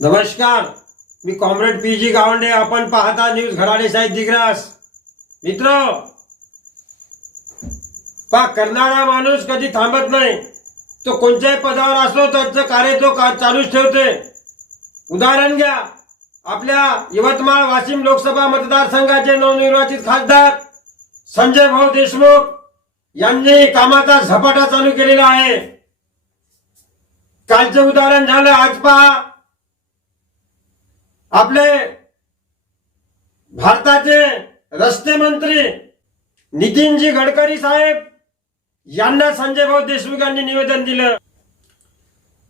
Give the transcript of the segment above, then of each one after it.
नमस्कार. मी comrade P G Gawande. आपण पाहता न्यूज घराडे साहेब दिग्रास. मित्र पा करणारा माणूस कधी थांबत नाही. तो कोणत्याही पदावर असो त्याचं कार्य तो का चालूच ठेवते उदाहरण घ्या. आपल्या यवतमाळ वाशिम लोकसभा मतदारसंघाचे नवनिर्वाचित खासदार संजय भाऊ देशमुख यांनी कामाचा झपाटा चालू केलेला आहे. कालचं उदाहरण झालं. आज पहा. आपले भारताचे रस्ते मंत्री नितीनजी गडकरी साहेब यांना संजय भाऊ देशमुख यांनी निवेदन दिलं.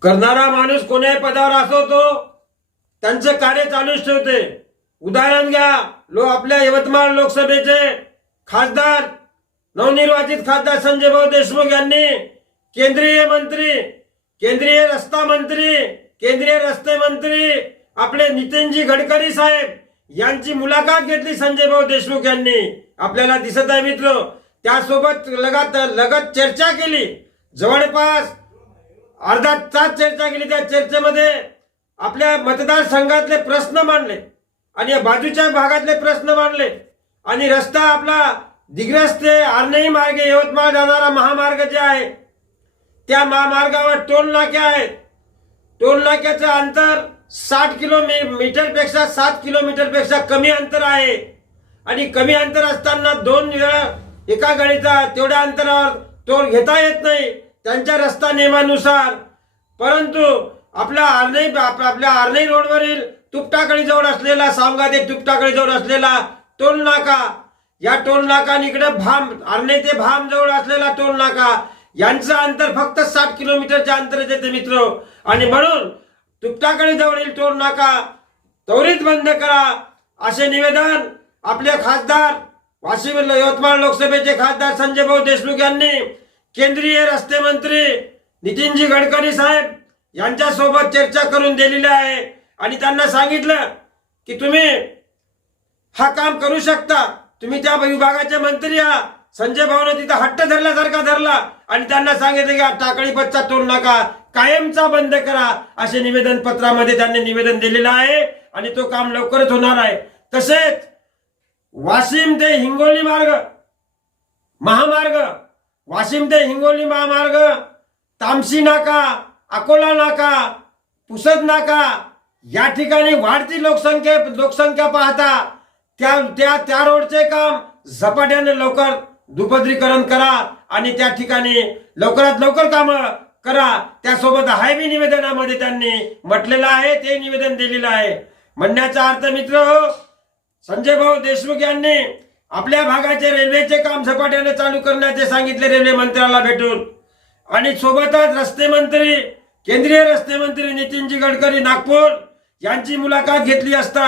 करणारा माणूस कोण्याही पदावर असो तो त्यांचं कार्य चालूच ठेवते. उदाहरण घ्या लो आपल्या यवतमाळ लोकसभेचे खासदार नवनिर्वाचित खासदार संजय भाऊ देशमुख यांनी केंद्रीय मंत्री केंद्रीय रस्ता मंत्री केंद्रीय रस्ते मंत्री आपले नितीनजी गडकरी साहेब यांची मुलाखत घेतली संजय भाऊ देशमुख यांनी. आपल्याला दिसत आहे मित्र त्यासोबत लगात लगत चर्चा केली. जवळपास अर्धा तास चर्चा केली त्या चर्चेमध्ये. आपल्या मतदारसंघातले प्रश्न मांडले आणि या बाजूच्या भागातले प्रश्न मांडले. आणि रस्ता आपला दिग्रस ते मार्गे यवतमाळ जाणारा महामार्ग जे आहे त्या महामार्गावर टोल नाके आहेत. टोल नाक्याचं अंतर साठ किलो पेक्षा सात किलोमीटरपेक्षा कमी अंतर आहे. आणि कमी अंतर असताना दोन वेळा एका गाडीचा तेवढ्या अंतरावर टोल घेता येत नाही त्यांच्या रस्ता नियमानुसार. परंतु आपल्या आर्नई आप- आपल्या आर्नई रोडवरील तुपटाकडीजवळ असलेला सावंगा ते तुपटाकडीजवळ असलेला टोल नाका या टोल नाका इकडे भाम आर्नई ते भाम जवळ असलेला टोल नाका यांचं अंतर फक्त साठ किलोमीटरच्या अंतर येते मित्र. आणि म्हणून तुपटाकडे जवळील टोल नाका. त्वरित बंद करा. असे निवेदन आपले खासदार वाशिम यवतमाळ लोकसभेचे खासदार संजय भाऊ देशमुख यांनी केंद्रीय रस्ते मंत्री नितीनजी गडकरी साहेब यांच्यासोबत चर्चा करून दिलेली आहे. आणि त्यांना सांगितलं की तुम्ही हा काम करू शकता. तुम्ही त्या विभागाचे मंत्री आहात संजय भाऊने तिथं हट्ट धरल्यासारखा धरला. आणि त्यांना सांगितलं की टाकळी बच्चा तोड नका. कायमचा बंद करा असे निवेदन पत्रामध्ये त्यांनी निवेदन दिलेलं आहे आणि तो काम लवकरच होणार आहे. तसेच वाशिम ते हिंगोली मार्ग महामार्ग वाशिम ते हिंगोली महामार्ग तामसी नाका अकोला नाका पुसद नाका या ठिकाणी वाढती लोकसंख्या लोकसंख्या पाहता त्या त्या त्या रोडचे काम झपाट्याने लवकर दुपदरीकरण करा आणि त्या ठिकाणी लवकरात लवकर कामं करा. त्यासोबत हायवे निवेदनामध्ये त्यांनी. म्हटलेलं आहे ते निवेदन दिलेलं आहे. म्हणण्याचा अर्थ मित्र हो संजय भाऊ देशमुख यांनी आपल्या भागाचे रेल्वेचे काम झपाट्याने चालू करण्याचे सांगितले रेल्वे मंत्र्याला भेटून. आणि सोबतच रस्ते मंत्री केंद्रीय रस्ते मंत्री नितीनजी गडकरी नागपूर यांची मुलाखत घेतली असता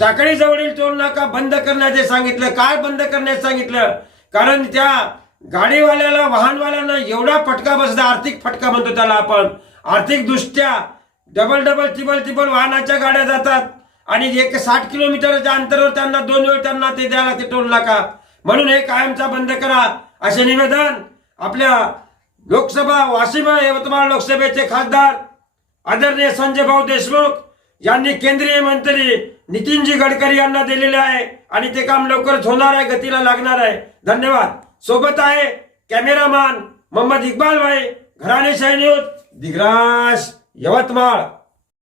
टाकडीजवळील टोल नाका बंद करण्याचे सांगितलं. काय बंद करण्याचे सांगितलं? कारण त्या गाडीवाल्याला वाहनवाल्यांना एवढा फटका बसला आर्थिक फटका म्हणतो त्याला आपण. आर्थिक दृष्ट्या डबल डबल टिबल टिबल वाहनाच्या गाड्या जातात आणि एक साठ किलोमीटरच्या अंतरावर त्यांना दोन वेळ त्यांना ते द्यायला लागते टोल नाका. म्हणून हे कायमचा बंद करा. असे निवेदन आपल्या लोकसभा वाशिम यवतमाळ लोकसभेचे खासदार आदरणीय संजय भाऊ देशमुख यांनी केंद्रीय मंत्री नितीनजी गडकरी यांना दिलेले आहे आणि ते काम लवकरच होणार आहे गतीला लागणार आहे. धन्यवाद. सोबत आहे कॅमेरामॅन मोहम्मद इक्बाल भाई घराणे शाही न्यूज दिग्राश यवतमाळ.